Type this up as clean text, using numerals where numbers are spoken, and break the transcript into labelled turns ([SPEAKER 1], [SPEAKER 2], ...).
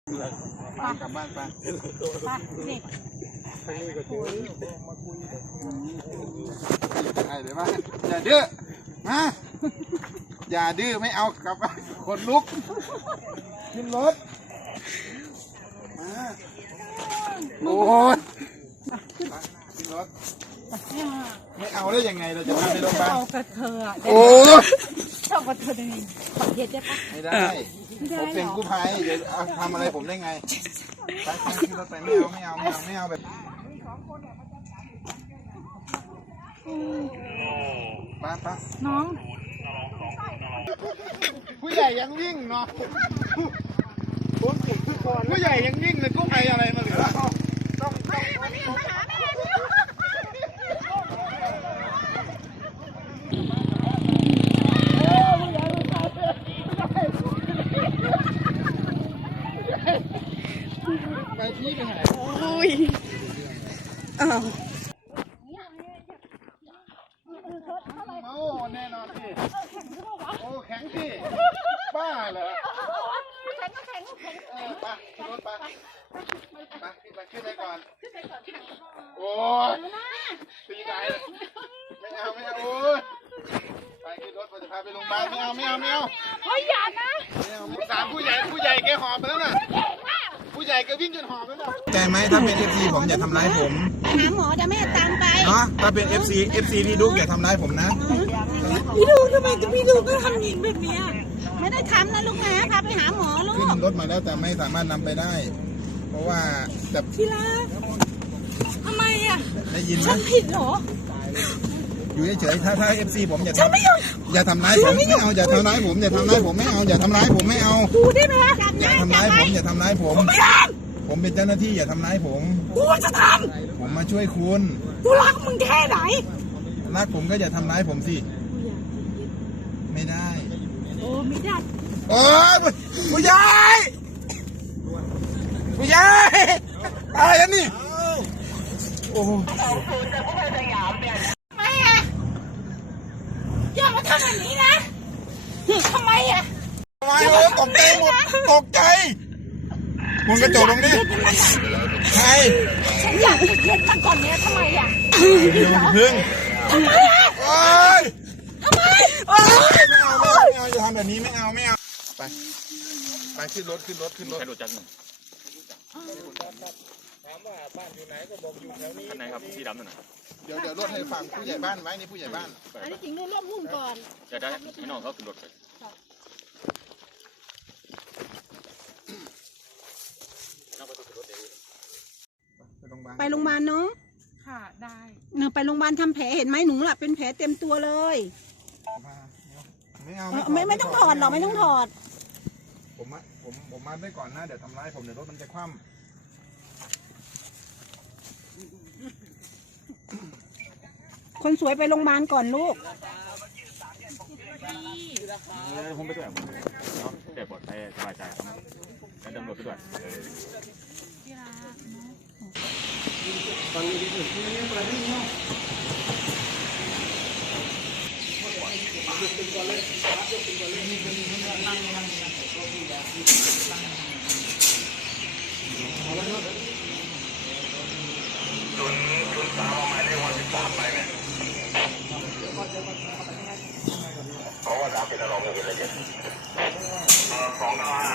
[SPEAKER 1] กลับบ้านไป
[SPEAKER 2] นี่
[SPEAKER 1] ไอ้เดี๋ยวมาอย่าดื้อมาอย่าดื้อไม่เอากลับบ้านคนลุกขึ้นรถมาโอ้ยขึ้นรถไม่เอาได้ยังไงเราจะพาไปโรงพยาบาล
[SPEAKER 2] เอากระเธอ
[SPEAKER 1] โอ้
[SPEAKER 2] เอากระเธอยังไงขอเย็ดได้ปะ
[SPEAKER 1] ไม่ได้ผมเป็นกู้ภัยเดี๋ยวทำอะไรผมได้ไงไปขึ้นรถไปไม่เอาแบบป้า
[SPEAKER 2] น้อง
[SPEAKER 1] ผู้ใหญ่ยังวิ่งเนาะผู้ใหญ่ยังวิ่งเลยกู้ภัยอะไรมาเหลือต้องไปที่ไปหา
[SPEAKER 2] อุ้ยอ้าว
[SPEAKER 1] โอ้แน่นอนสิโอ้แข็งสิบ้าเหรอ
[SPEAKER 2] แข็งไป
[SPEAKER 1] รถไปขึ้นไปก่อนโอ้ยตีไหนไม่เอาโอ้ยไปขึ้นรถจะพาไปโรงพยาบาลไม่เอา
[SPEAKER 2] เฮ้ยอย่านะ
[SPEAKER 1] ไม่เอาสารผู้ใหญ่แกหอบไปแล้วน่ะผู้ใหญ่แกวิ่งจนหอบแล้วน่ะใจไหมถ้าเป็น FC ผมอย่าทำร้ายผม
[SPEAKER 2] หาหมอจะไม่ตามไป
[SPEAKER 1] เนาะถ้าเป็น FC พี่ดุ๊กอย่าทำร้ายผมนะ
[SPEAKER 2] พี่ดุ๊กทำไมพี่ดุ๊กก็ทำหญิงแบบนี้ไม่ได้ทำนะลูกนะพาไปหาหมอลูก
[SPEAKER 1] ขึ้นรถมาแล้วแต่ไม่สามารถนำไปได้เพราะว่าแบบ
[SPEAKER 2] ที่รักทำไมอ่ะ
[SPEAKER 1] ได้ยินไหม
[SPEAKER 2] ฉันผิดเหรอ
[SPEAKER 1] อยู่เฉยๆถ้า FC ผมอย่าทำร้ายผมอย่าทำร้ายผมไม่เอาอย่าทำร้ายผมอย่าทำร้ายผมไม่เอาอย่าทำร้ายผมไม่เอา
[SPEAKER 2] กูได้ไหม
[SPEAKER 1] อย่าทำร้ายผมผมเป็นเจ้าหน้าที่อย่าทำร้ายผม
[SPEAKER 2] กูจะท
[SPEAKER 1] ำผมมาช่วยคุณ
[SPEAKER 2] กูรักมึงแค่ไหน
[SPEAKER 1] รักผมก็อย่าทำร้ายผมสิไม่ได้
[SPEAKER 2] โอ้ไม่ได้
[SPEAKER 1] โอ้ยผู้ใหญ่อะไรกันนี่โอ้
[SPEAKER 2] ไม่อะอย่ามาทำแบบนี้นะทำไมอะ
[SPEAKER 1] ทำไมตกใจหมดตกใจมึงกระจกตรงนี้ใคร
[SPEAKER 2] ฉันอยากไปเย็นมันก่อนเนี้ยทำไมอะ
[SPEAKER 1] พึ่ง
[SPEAKER 2] ทำไมอะ
[SPEAKER 1] โอ้ย
[SPEAKER 2] ทำไมไม่
[SPEAKER 1] เอาอย่าทำแบบนี้ไม่เอาไปขึ้นรถกระโดดจังหนึ่งถามว่าบ้านอยู่ไหนก็บอกอยู่แถวนี้อันไหนครับที่ดำนั่นนะเดี๋ยวรถให้ฟังผู้ใหญ่บ้านไว้นี่ผู้ใหญ่บ้าน
[SPEAKER 2] อันนี้จริงเรื่องร่วมหุ้นก่อน
[SPEAKER 1] จะได้ให้น้องเขาขึ้นรถ
[SPEAKER 2] ไปโรงพยาบาลเนาะค่ะได้เนอะไปโรงพยาบาลทำแผลเห็นไหมหนูล่ะเป็นแผลเต็มตัวเลยไม่ต้องถอดหรอกไม่ต้องถอด
[SPEAKER 1] ผมมาได้ก่อนนะเดี๋ยวทำร้ายผมเดี๋ยวรถมันจะคว่ำ
[SPEAKER 2] คนสวยไปโรงพยาบาลก่อนลูก
[SPEAKER 3] ผมไปด้วยแต่ปลอดภัยสบายใจครับแล้วดำรวจไปด้วยฟังดีๆที่นี่ประเทศเนาะจุดสาวหมายเลข13ไปไหมเพราะว่าดาวเป็นอารมณ์เลยของนาย